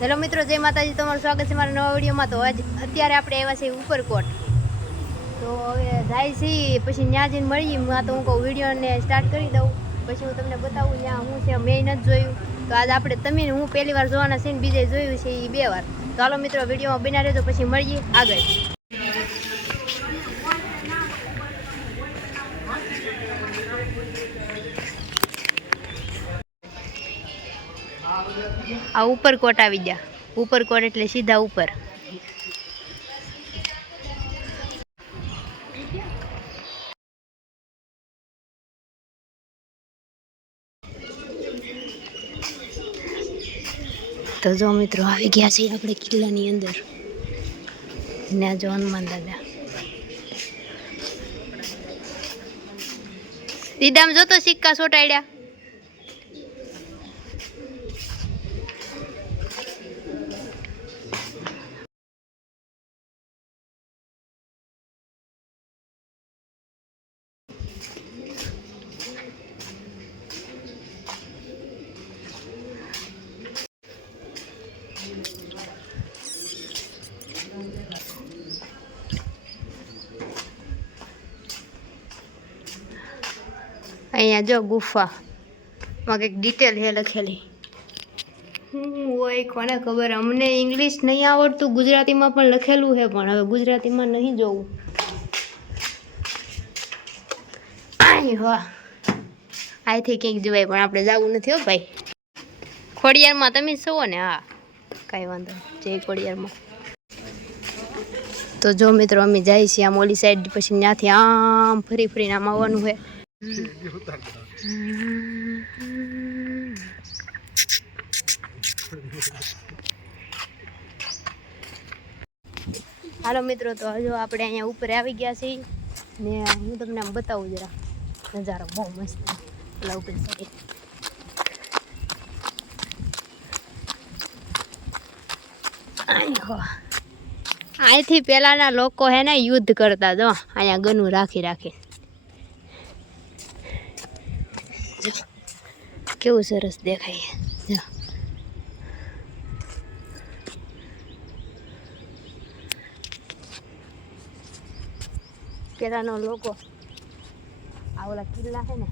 Hello મિત્રો, જય માતાજી, તમારું સ્વાગત છે મારા નવા વિડીયોમાં। તો અત્યારે આપણે આવ્યા છીએ ઉપરકોટ, તો હવે જાય છે પછી ત્યાં જઈને મળીએ। તો હું કહું વિડીયોને સ્ટાર્ટ કરી દઉં, પછી હું તમને બતાવું ત્યાં હું છે, મેં નથી જોયું। તો આજ આપણે તમે હું પહેલી વાર જોવાના છે ને બીજે જોયું છે એ 2 વાર। તો હાલો મિત્રો, વિડીયોમાં બના રહેજો, પછી મળીએ આગળ। આ ઉપરકોટ આવી ગયા। ઉપરકોટ એટલે સીધા ઉપર। તો જો મિત્રો આવી ગયા છીએ આપણે કિલ્લાની અંદર। ને જો હનુમાન દાદા દીદામ જો તો સિક્કા સોટાડ્યા। અહીંયા જો ગુફામાં કંઈક ડિટેલ છે લખેલી। હોય કોને ખબર, અમને ઇંગ્લિશ નહીં આવડતું, ગુજરાતીમાં પણ લખેલું છે, પણ હવે ગુજરાતીમાં નહીં જોવું। વાહ, અહીંથી ક્યાંક જવાય, પણ આપણે જવું નથી હો ભાઈ। ખોડિયારમાં તમે છો ને? હા, કાંઈ વાંધો નહીં, જય ખોડિયારમાં। તો જો મિત્રો અમે જાય છીએ આમ ઓલી સાઈડ, પછી ત્યાંથી આમ ફરી ફરીને આમ આવવાનું છે। હાલો મિત્રો, તો હજુ આપણે અહીંયા ઉપર આવી ગયા છીએ ને હું તમને આમ બતાવું જરા નજારો, બહુ મસ્ત પેલા ઉપર સાઈડ। અહીંથી પેલાના લોકો હે ને યુદ્ધ કરતા, જો અહીંયા ગનું રાખી રાખી, કેવું સરસ દેખાય। જો પેલાનો લોકો આ ઓલા કિલ્લા છે ને,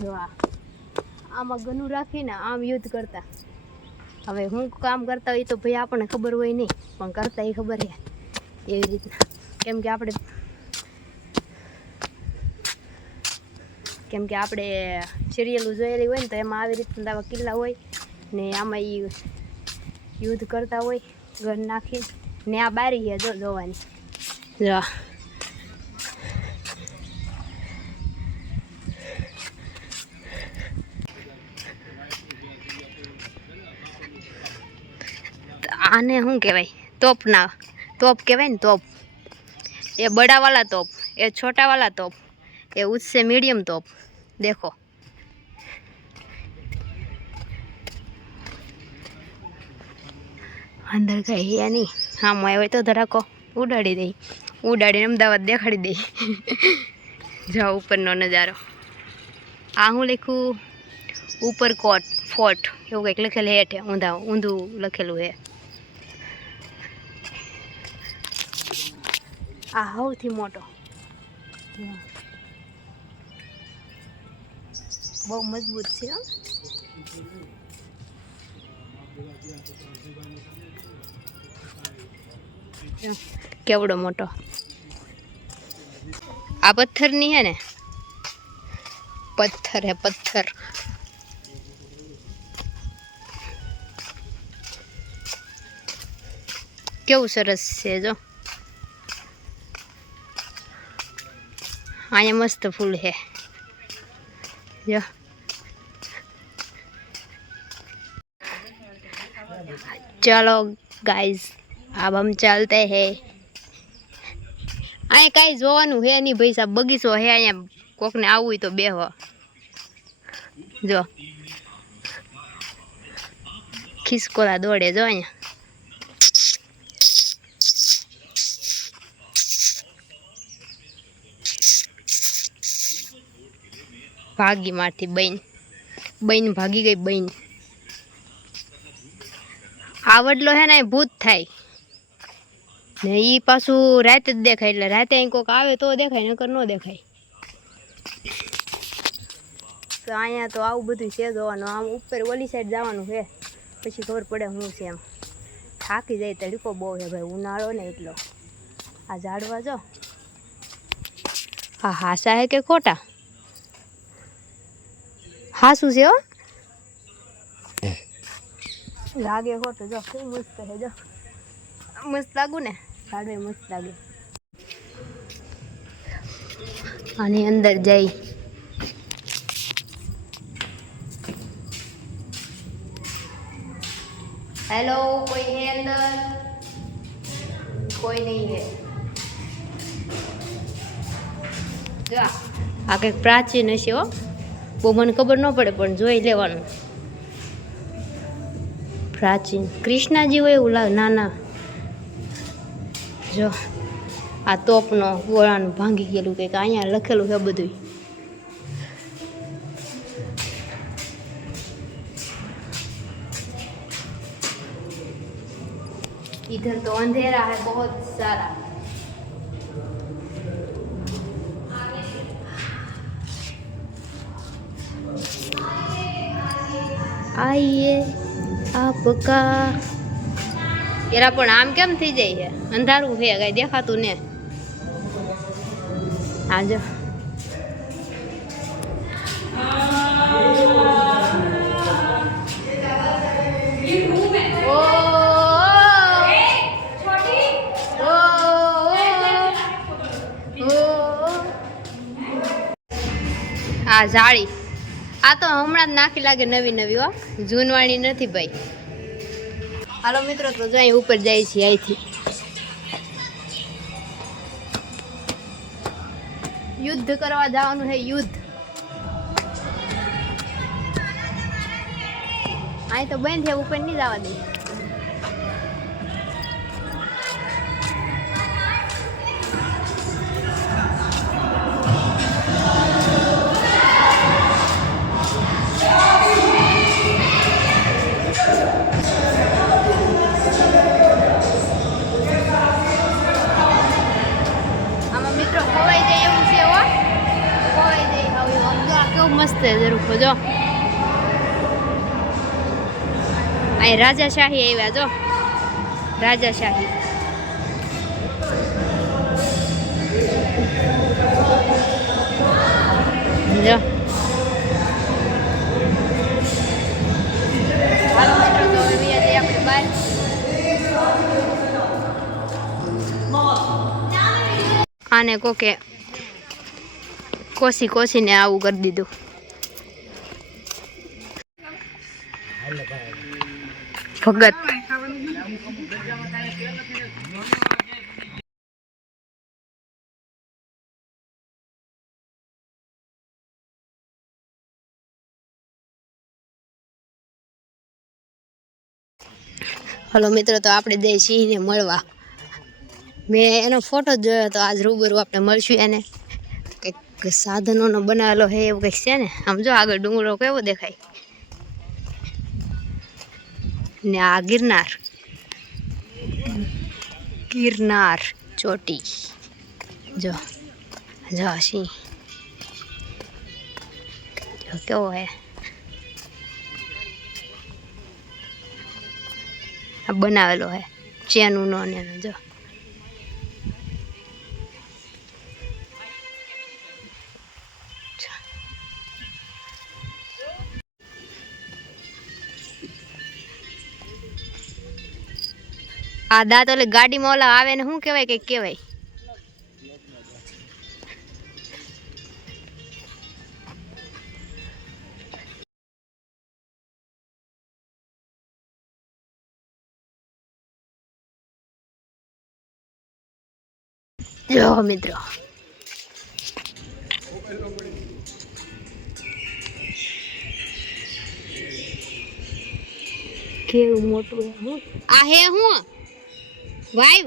જો આમાં ગનું રાખીને આમ યુદ્ધ કરતા। હવે હું કામ કરતા હોય તો ભાઈ આપણને ખબર હોય નહીં, પણ કરતા એ ખબર છે એવી રીતના। કેમ કે આપણે સિરિયલો જોયેલી હોય ને, તો એમાં આવી રીતના આવા કિલ્લા હોય ને, આમાં એ યુદ્ધ કરતા હોય ગન નાખી ને। આ બારી છે જો જોવાની, જો આને શું કહેવાય? તોપ કહેવાય ને, તોપ। એ बड़ा वाला तोप, ये छोटा वाला तोप, ये उससे मीडियम तोप। देखो अंदर कहीं है नहीं। हाँ, मैं वो तो धड़ाको उड़ाड़ी दे, उड़ाड़ी अमदावाद देखाड़ी दे। जाओ ऊपर नो नजारो। आ हूँ लिखूँ उपरकोट फोर्ट, एवं कंईक लखेलू हेठ ऊंधू लखेलू है। आ सौथी मोटो, बहु मजबूत है। केवड़ो मोटो आ पत्थर नहीं है ने, पत्थर है पत्थर। केवू सरस है जो, अँ मस्त फूल है जो। चलो गाइस, अब हम चलते हैं। अँ कई जोवानुं है नहीं भाई साहब, बगीचो है अँ कोक ने आवुं तो बेहो। जो खिसकोला दौड़े जो अँ भागी मारती बहन भागी गई बहन। આ વડલો હે ને ભૂત થાય ને ઈ પાછું રાતે જ દેખાય, એટલે રાતે અહીં કોઈક આવે તો દેખાય, નકર ન દેખાય. તો અહીંયા તો આવું બધું છે જોવાનું. આમ ઉપર ઓલી સાઈડ જવાનું છે, પછી ખબર પડે શું છે. એમ થાકી જાય, તડકો બહુ છે ભાઈ, ઉનાળો ને એટલો. આ ઝાડવા જો હા હાસા હે કે ખોટા? હાસું છે હો, લાગે ખોટું. જો શું મસ્ત છે, જો મસ્ત લાગુ ને, ઝાડવે મસ્ત લાગે. આની અંદર જઈ હેલો, કોઈ હે અંદર? કોઈ નહીં હે. જો આ કંઈક પ્રાચીન હશે હો, બહુ મને ખબર ન પડે પણ જોઈ લેવાનું. પ્રાચીન કૃષ્ણાજી હોય એવું લાગે. ના ના, જો આ તોપનો ગોળાનું ભાંગી ગયેલું કંઈક અહીંયા લખેલું છે બધું. इधर तो अंधेरा है बहुत सारा. आइए आपका એરા પણ આમ કેમ થઈ જાય છે? અંધારું છે, કઈ દેખાતું ને. હા જો આ જાળી આ તો હમણાં જ નાખી લાગે, નવી નવી હો, જૂનવાણી નથી ભાઈ. હાલો મિત્રો, તો જાય ઉપર જાય છે અહીંથી. યુદ્ધ કરવા જવાનું છે, યુદ્ધ. અહીં તો બંધ છે, ઉપર નહીં જવા દે. મસ્ત જરૂર જો અહીં રાજાશાહી આવ્યા, જો રાજાશાહી. જો હાલો મિત્રો, તો હવે આપણે બહાર. આને કોકે કોસીને આવું કરી દીધું. ભગત હલો મિત્રો, તો આપણે જઈએ સિંહને મળવા. મેં એનો ફોટો જ જોયો હતો, આજ રૂબરૂ આપણે મળશું એને. કંઈક સાધનોનો બનાવેલો છે એવું કંઈક છે ને. આમ જો આગળ ડુંગરો કેવો દેખાય ને. આ ગિરનાર ચોટી. જો જો સિંહ જો કેવો હે. આ બનાવેલો હે ચેનુનો ને જો. આ દાંત ઓલે ગાડીમાં ઓલા આવે ને શું કહેવાય, કંઈક કહેવાય. જો મિત્રો કેવું મોટું હે. હું આ હે હું વાઈવ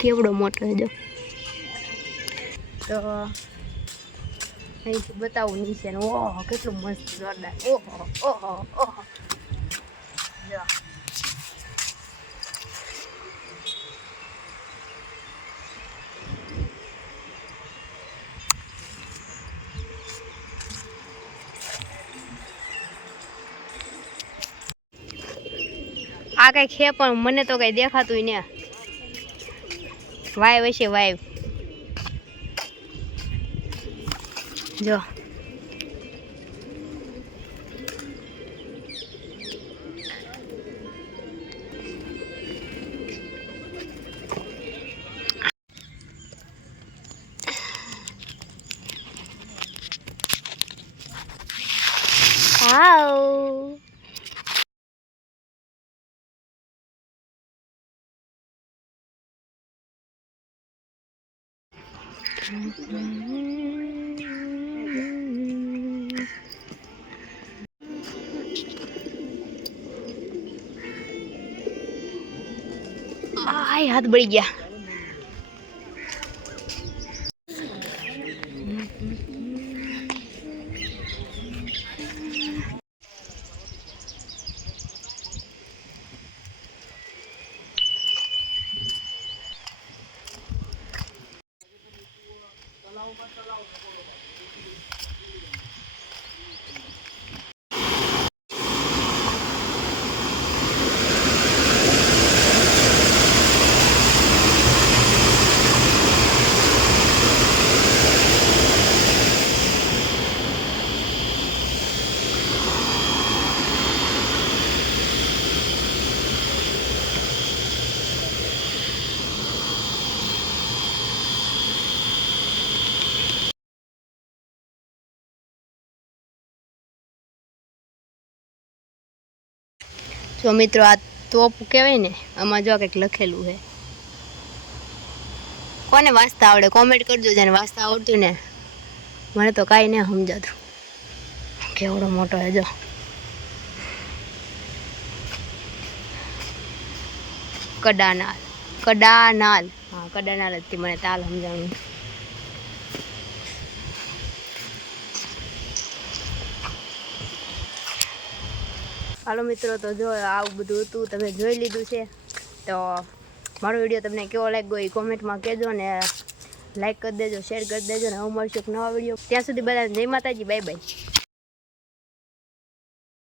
કેવડો મોટો છે જો. તો અહીંથી બતાવું નીચે ઓહો કેટલું મસ્ત જોરદાર ઓહો ઓહો ઓહો જો આ કઈ છે પણ મને તો કઈ દેખાતું ને વાઈવ હશે વાઈવ જો આવ આય હાથ બળી ગયા જો મિત્રો આ તોપ કહેવાય ને આમાં જો કંઈક લખેલું છે કોને વાંચતા આવડે કોમેન્ટ કરજો જેને વાંચતા આવડતું ને મને તો કાંઈ નહીં સમજાતું કેવડો મોટો છે જો કડાનાલ કડાનાલ હા કડાનાલ જ મને તાલ સમજાણું હાલો મિત્રો તો જો આવું બધું હતું તમે જોઈ લીધું છે તો મારો વિડીયો તમને કેવો લાગ્યો એ કોમેન્ટમાં કહેજો ને લાઈક કરી દેજો શેર કરી દેજો ને હું મળશું એક નવા વિડીયો ત્યાં સુધી બધાને જય માતાજી બાય બાય